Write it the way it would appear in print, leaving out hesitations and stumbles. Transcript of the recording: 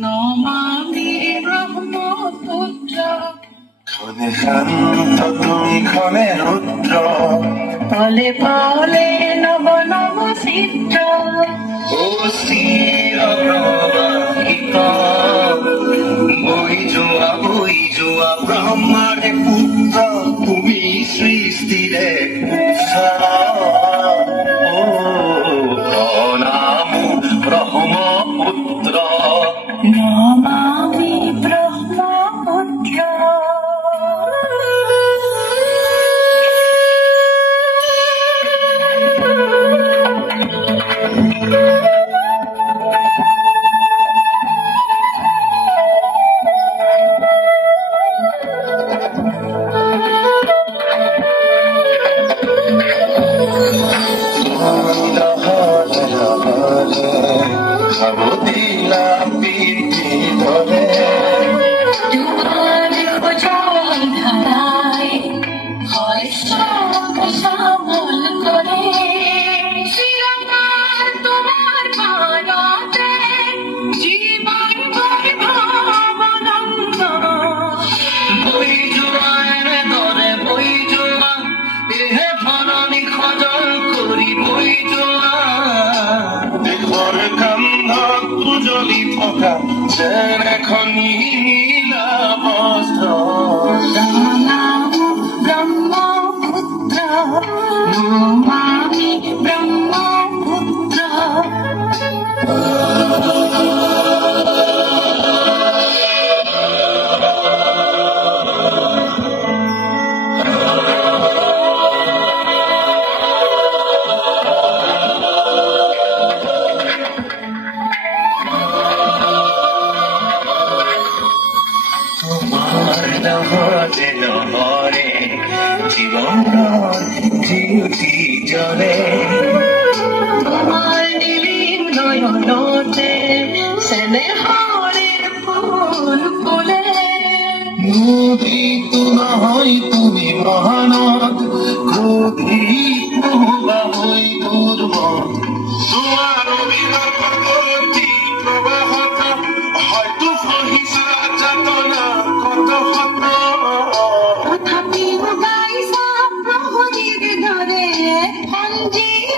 নমামি ব্ৰহ্মপুত্ৰ ক্ষণে শান্ত তুমি ক্ষণে ৰুদ্ৰ পলে পলে নব নব চিত্ৰ ও চিৰ প্ৰবাহিত বৈ যোৱা ব্ৰহ্মাৰ পুত্ৰ তুমি সৃষ্টিৰে উৎস প্ৰণাম ব্ৰহ্মপুত্ৰ নমামি ব্ৰহ্মপুত্ৰ জ্বলি থকা যেন এখন নীলা বস্ত্ৰ ব্ৰহ্মপুত্ৰ নমামি ব্ৰহ্মপুত্ৰ নহৰে জীৱনৰ জিউতি জ্বলে তোমাৰ নীলিম নয়নতে স্নেহৰেৰ ফুল ফুলে মুদিত নহয় তুমি মহানত ক্ৰোধিত নহবা হৈ দুৰ্বল তোমাৰ অবিৰত গতি প্ৰবাহত হয়তো সহিছা যাতনা কত শত তথাপিও গাইছা প্ৰহৰীৰ দৰে সঞ্জীৱ